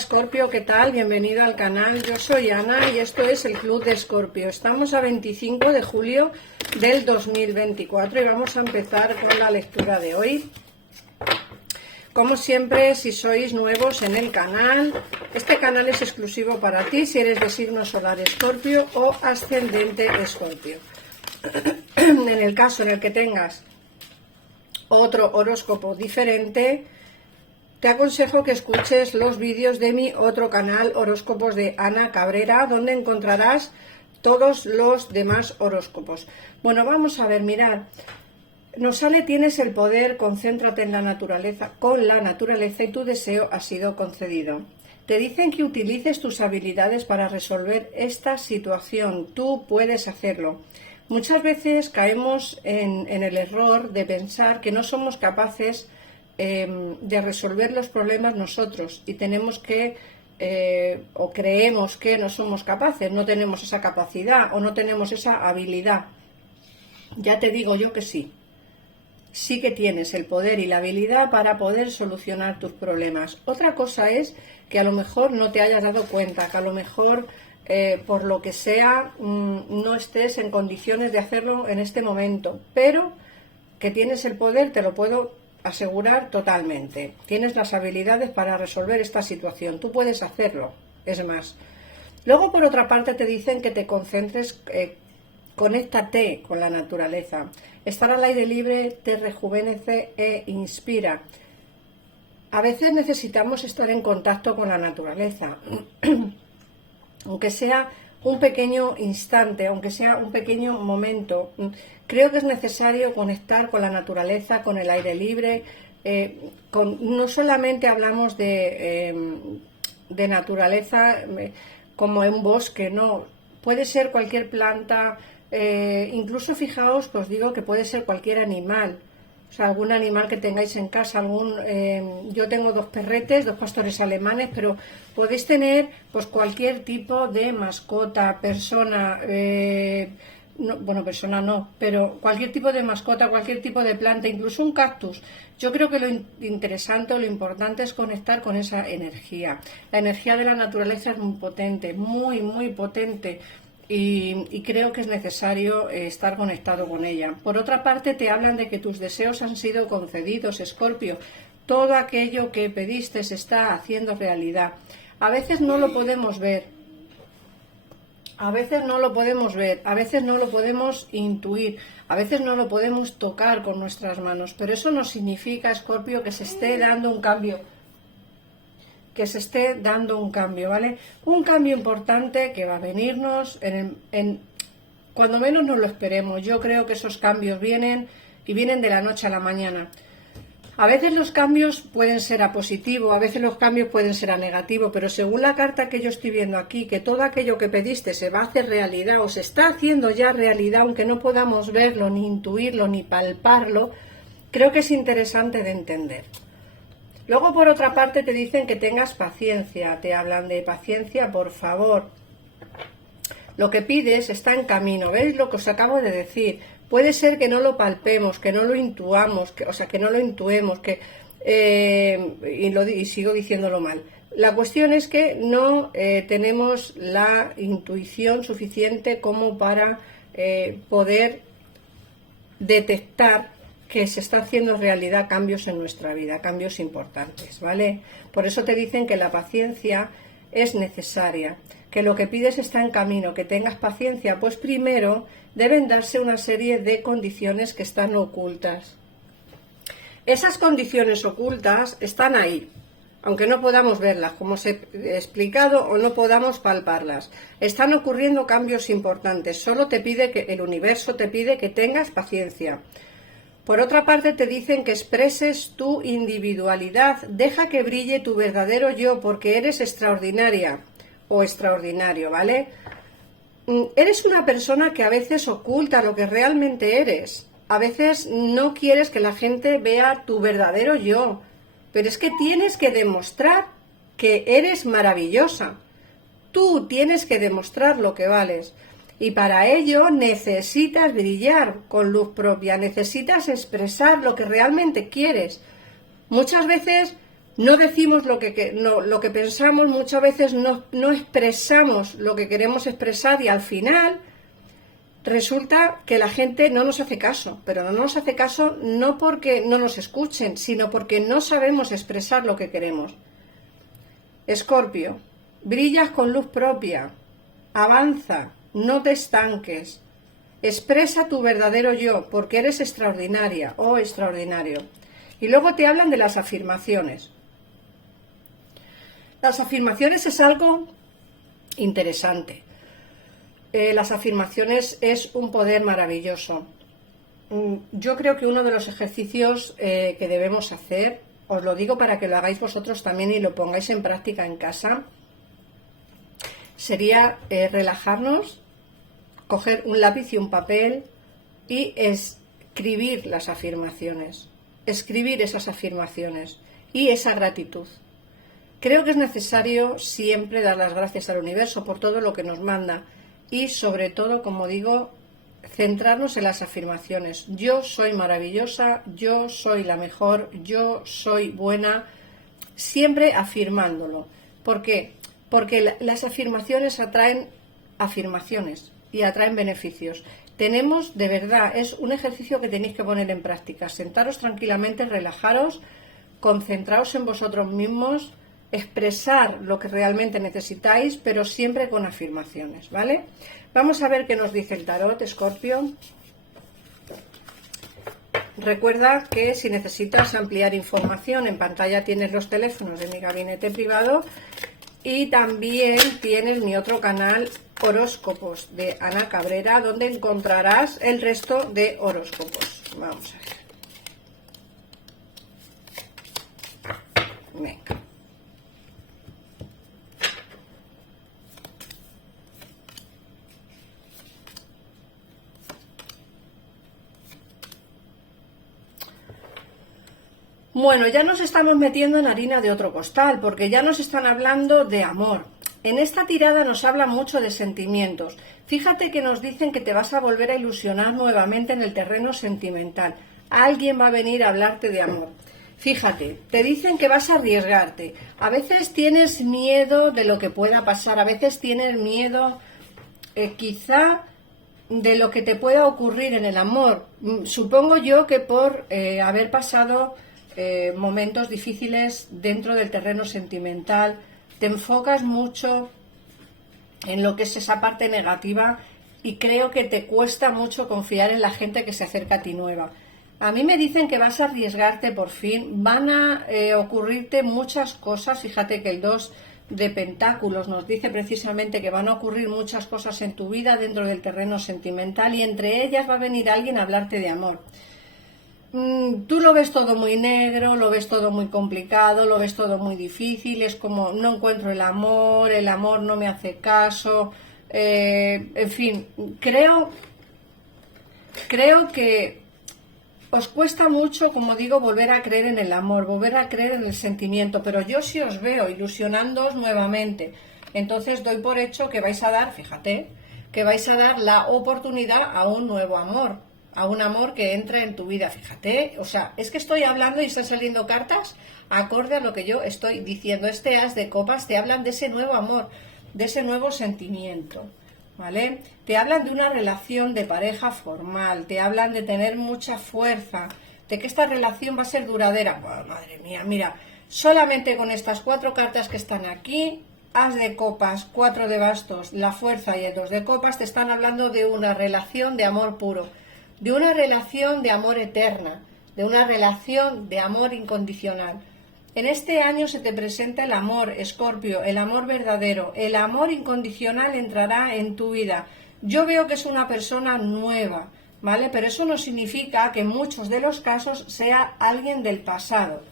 Escorpio, ¿qué tal? Bienvenido al canal. Yo soy Ana y esto es el Club de Escorpio. Estamos a 25 de julio del 2024 y vamos a empezar con la lectura de hoy. Como siempre, si sois nuevos en el canal, este canal es exclusivo para ti si eres de signo solar Escorpio o ascendente Escorpio. En el caso en el que tengas otro horóscopo diferente, te aconsejo que escuches los vídeos de mi otro canal, Horóscopos de Ana Cabrera, donde encontrarás todos los demás horóscopos. Bueno, vamos a ver, mirad. Nos sale: tienes el poder, concéntrate en la naturaleza, con la naturaleza, y tu deseo ha sido concedido. Te dicen que utilices tus habilidades para resolver esta situación. Tú puedes hacerlo. Muchas veces caemos en el error de pensar que no somos capaces de resolver los problemas nosotros, y tenemos que o creemos que no somos capaces, no tenemos esa capacidad o no tenemos esa habilidad. Ya te digo yo que sí que tienes el poder y la habilidad para poder solucionar tus problemas. Otra cosa es que a lo mejor no te hayas dado cuenta, que a lo mejor por lo que sea no estés en condiciones de hacerlo en este momento, pero que tienes el poder, te lo puedo asegurar totalmente. Tienes las habilidades para resolver esta situación, tú puedes hacerlo. Es más, luego por otra parte te dicen que te concentres, conéctate con la naturaleza. Estar al aire libre te rejuvenece e inspira. A veces necesitamos estar en contacto con la naturaleza, aunque sea un pequeño instante, aunque sea un pequeño momento. Creo que es necesario conectar con la naturaleza, con el aire libre. No solamente hablamos de naturaleza como en un bosque, no. Puede ser cualquier planta, incluso fijaos, pues digo que puede ser cualquier animal. O sea, algún animal que tengáis en casa, yo tengo 2 perretes, 2 pastores alemanes, pero podéis tener pues cualquier tipo de mascota, persona, persona no, pero cualquier tipo de mascota, cualquier tipo de planta, incluso un cactus. Yo creo que lo interesante o lo importante es conectar con esa energía. La energía de la naturaleza es muy potente, muy, muy potente. Y creo que es necesario estar conectado con ella. Por otra parte, te hablan de que tus deseos han sido concedidos, Escorpio. Todo aquello que pediste se está haciendo realidad. A veces no lo podemos ver, a veces no lo podemos ver, a veces no lo podemos intuir, a veces no lo podemos tocar con nuestras manos, pero eso no significa, Escorpio, que se esté dando un cambio. ¿Vale? Un cambio importante que va a venirnos cuando menos nos lo esperemos. Yo creo que esos cambios vienen de la noche a la mañana. A veces los cambios pueden ser a positivo, a veces los cambios pueden ser a negativo, pero según la carta que yo estoy viendo aquí, que todo aquello que pediste se va a hacer realidad o se está haciendo ya realidad, aunque no podamos verlo, ni intuirlo, ni palparlo, creo que es interesante de entender. Luego, por otra parte, te dicen que tengas paciencia, te hablan de paciencia, por favor. Lo que pides está en camino, ¿veis lo que os acabo de decir? Puede ser que no lo palpemos, que no lo intuamos, que no lo intuemos, y sigo diciéndolo mal. La cuestión es que no tenemos la intuición suficiente como para poder detectar que se está haciendo realidad cambios en nuestra vida, cambios importantes, ¿vale? Por eso te dicen que la paciencia es necesaria, que lo que pides está en camino, que tengas paciencia, pues primero deben darse una serie de condiciones que están ocultas. Esas condiciones ocultas están ahí, aunque no podamos verlas, como os he explicado, o no podamos palparlas. Están ocurriendo cambios importantes, solo te pide que el universo te pide que tengas paciencia. Por otra parte, te dicen que expreses tu individualidad, deja que brille tu verdadero yo, porque eres extraordinaria o extraordinario, ¿vale? Eres una persona que a veces oculta lo que realmente eres. A veces no quieres que la gente vea tu verdadero yo, pero es que tienes que demostrar que eres maravillosa. Tú tienes que demostrar lo que vales. Y para ello necesitas brillar con luz propia, necesitas expresar lo que realmente quieres. Muchas veces no decimos lo que pensamos, muchas veces no expresamos lo que queremos expresar y al final resulta que la gente no nos hace caso, pero no nos hace caso no porque no nos escuchen, sino porque no sabemos expresar lo que queremos. Escorpio, brillas con luz propia, avanza, no te estanques, expresa tu verdadero yo, porque eres extraordinaria o extraordinario. Y luego te hablan de las afirmaciones. Las afirmaciones es algo interesante. Las afirmaciones es un poder maravilloso. Yo creo que uno de los ejercicios que debemos hacer, os lo digo para que lo hagáis vosotros también y lo pongáis en práctica en casa, sería relajarnos, coger un lápiz y un papel y escribir las afirmaciones, escribir esas afirmaciones y esa gratitud. Creo que es necesario siempre dar las gracias al universo por todo lo que nos manda y sobre todo, como digo, centrarnos en las afirmaciones. Yo soy maravillosa, yo soy la mejor, yo soy buena, siempre afirmándolo. ¿Por qué? Porque las afirmaciones atraen afirmaciones y atraen beneficios. Tenemos, de verdad, es un ejercicio que tenéis que poner en práctica. Sentaros tranquilamente, relajaros, concentraos en vosotros mismos, expresar lo que realmente necesitáis, pero siempre con afirmaciones, ¿vale? Vamos a ver qué nos dice el tarot, Escorpio. Recuerda que si necesitas ampliar información, en pantalla tienes los teléfonos de mi gabinete privado y también tienes mi otro canal, Horóscopos, de Ana Cabrera, donde encontrarás el resto de horóscopos. Vamos a ver. Venga. Bueno, ya nos estamos metiendo en harina de otro costal, porque ya nos están hablando de amor. En esta tirada nos habla mucho de sentimientos. Fíjate que nos dicen que te vas a volver a ilusionar nuevamente en el terreno sentimental. Alguien va a venir a hablarte de amor. Fíjate, te dicen que vas a arriesgarte. A veces tienes miedo de lo que pueda pasar, a veces tienes miedo quizá de lo que te pueda ocurrir en el amor. Supongo yo que por haber pasado momentos difíciles dentro del terreno sentimental, te enfocas mucho en lo que es esa parte negativa y creo que te cuesta mucho confiar en la gente que se acerca a ti nueva. A mí me dicen que vas a arriesgarte por fin, van a ocurrirte muchas cosas. Fíjate que el 2 de Pentáculos nos dice precisamente que van a ocurrir muchas cosas en tu vida dentro del terreno sentimental y entre ellas va a venir alguien a hablarte de amor. Tú lo ves todo muy negro, lo ves todo muy complicado, lo ves todo muy difícil, es como no encuentro el amor no me hace caso, en fin, creo que os cuesta mucho, como digo, volver a creer en el amor, volver a creer en el sentimiento, pero yo sí os veo ilusionándoos nuevamente, entonces doy por hecho que vais a dar, fíjate, que vais a dar la oportunidad a un nuevo amor, a un amor que entra en tu vida, fíjate, o sea, es que estoy hablando y están saliendo cartas acorde a lo que yo estoy diciendo. Este as de copas te hablan de ese nuevo amor, de ese nuevo sentimiento, ¿vale? Te hablan de una relación de pareja formal, te hablan de tener mucha fuerza, de que esta relación va a ser duradera. Oh, madre mía, mira, solamente con estas 4 cartas que están aquí, as de copas, 4 de bastos, la fuerza y el 2 de copas, te están hablando de una relación de amor puro, de una relación de amor eterna, de una relación de amor incondicional. En este año se te presenta el amor, Escorpio, el amor verdadero, el amor incondicional entrará en tu vida. Yo veo que es una persona nueva, ¿vale? Pero eso no significa que en muchos de los casos sea alguien del pasado,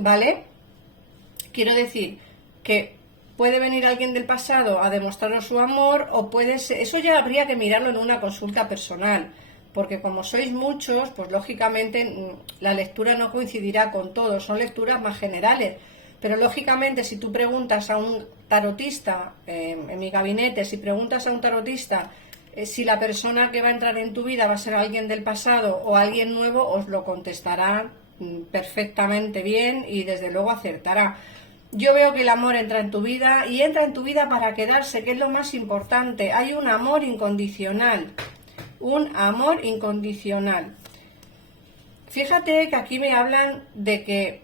¿vale? Quiero decir que puede venir alguien del pasado a demostraros su amor o puede ser, eso ya habría que mirarlo en una consulta personal, porque como sois muchos, pues lógicamente la lectura no coincidirá con todos, son lecturas más generales, pero lógicamente si tú preguntas a un tarotista, en mi gabinete, si preguntas a un tarotista si la persona que va a entrar en tu vida va a ser alguien del pasado o alguien nuevo, os lo contestará perfectamente bien y desde luego acertará. Yo veo que el amor entra en tu vida y entra en tu vida para quedarse, que es lo más importante. Hay un amor incondicional, un amor incondicional. Fíjate que aquí me hablan de que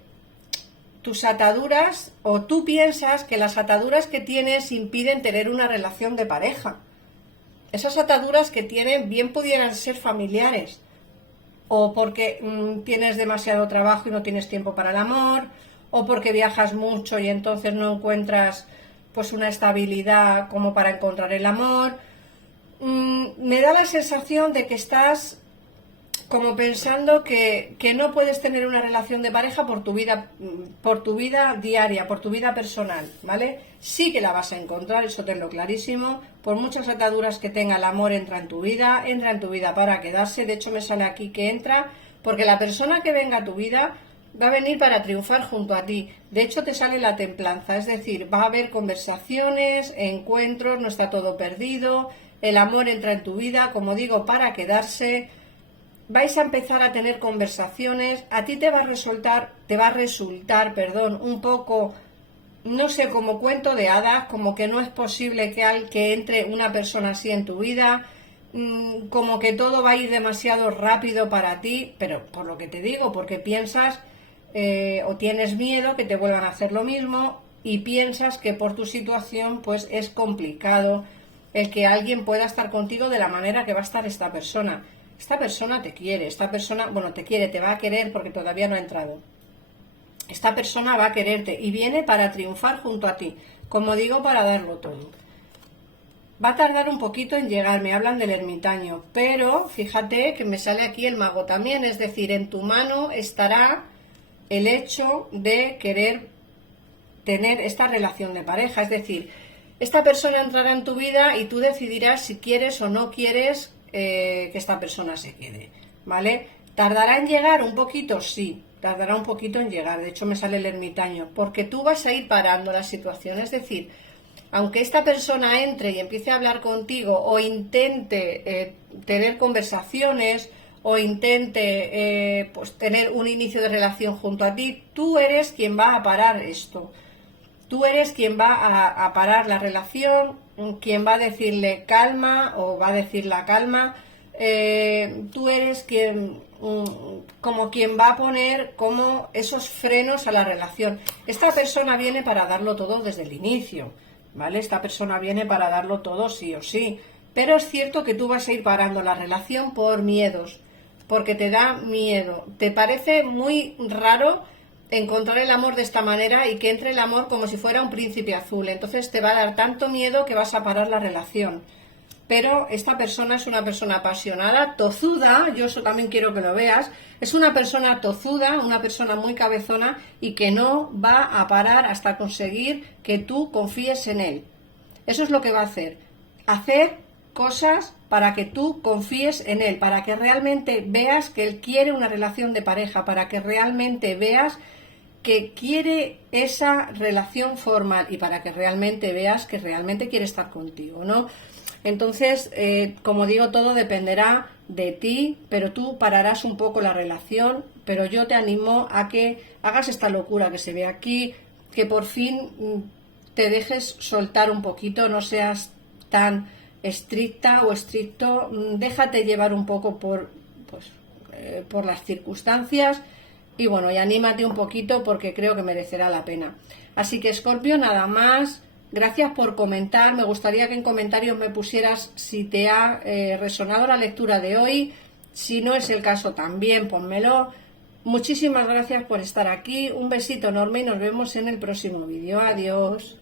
tus ataduras, o tú piensas que las ataduras que tienes impiden tener una relación de pareja. Esas ataduras que tienen bien pudieran ser familiares, o porque tienes demasiado trabajo y no tienes tiempo para el amor, o porque viajas mucho y entonces no encuentras pues una estabilidad como para encontrar el amor. Me da la sensación de que estás como pensando que no puedes tener una relación de pareja por tu vida diaria, por tu vida personal, ¿vale? Sí que la vas a encontrar, eso tenlo clarísimo. Por muchas ataduras que tenga, el amor entra en tu vida para quedarse. De hecho, me sale aquí que entra porque la persona que venga a tu vida va a venir para triunfar junto a ti. De hecho, te sale la templanza, es decir, va a haber conversaciones, encuentros, no está todo perdido. El amor entra en tu vida, como digo, para quedarse. Vais a empezar a tener conversaciones, a ti te va a resultar, un poco, no sé, como cuento de hadas, como que no es posible que entre una persona así en tu vida, como que todo va a ir demasiado rápido para ti, pero por lo que te digo, porque piensas o tienes miedo que te vuelvan a hacer lo mismo y piensas que por tu situación pues es complicado el que alguien pueda estar contigo de la manera que va a estar esta persona. Esta persona te quiere, te va a querer porque todavía no ha entrado. Esta persona va a quererte y viene para triunfar junto a ti, como digo, para darlo todo. Va a tardar un poquito en llegar, me hablan del ermitaño, pero fíjate que me sale aquí el mago también, es decir, en tu mano estará el hecho de querer tener esta relación de pareja, es decir, esta persona entrará en tu vida y tú decidirás si quieres o no quieres que esta persona se quede, ¿vale? ¿Tardará en llegar un poquito? Sí, tardará un poquito en llegar. De hecho, me sale el ermitaño, porque tú vas a ir parando la situación. Es decir, aunque esta persona entre y empiece a hablar contigo o intente tener conversaciones o intente pues tener un inicio de relación junto a ti, tú eres quien va a parar esto. Tú eres quien va a parar la relación, quien va a decirle calma o va a decir la calma. Tú eres quien va a poner como esos frenos a la relación. Esta persona viene para darlo todo desde el inicio, ¿vale? Esta persona viene para darlo todo sí o sí. Pero es cierto que tú vas a ir parando la relación por miedos, porque te da miedo. Te parece muy raro encontrar el amor de esta manera y que entre el amor como si fuera un príncipe azul. Entonces te va a dar tanto miedo que vas a parar la relación. Pero esta persona es una persona apasionada, tozuda, yo eso también quiero que lo veas, es una persona tozuda, una persona muy cabezona y que no va a parar hasta conseguir que tú confíes en él. Eso es lo que va a hacer cosas para que tú confíes en él, para que realmente veas que él quiere una relación de pareja, para que realmente veas que quiere esa relación formal y para que realmente veas que realmente quiere estar contigo, ¿no? Entonces, como digo, todo dependerá de ti, pero tú pararás un poco la relación, pero yo te animo a que hagas esta locura que se ve aquí, que por fin te dejes soltar un poquito, no seas tan estricta o estricto, déjate llevar un poco por las circunstancias y bueno, y anímate un poquito porque creo que merecerá la pena. Así que, Escorpio, nada más. Gracias por comentar. Me gustaría que en comentarios me pusieras si te ha resonado la lectura de hoy. Si no es el caso, también pónmelo. Muchísimas gracias por estar aquí. Un besito enorme y nos vemos en el próximo vídeo. Adiós.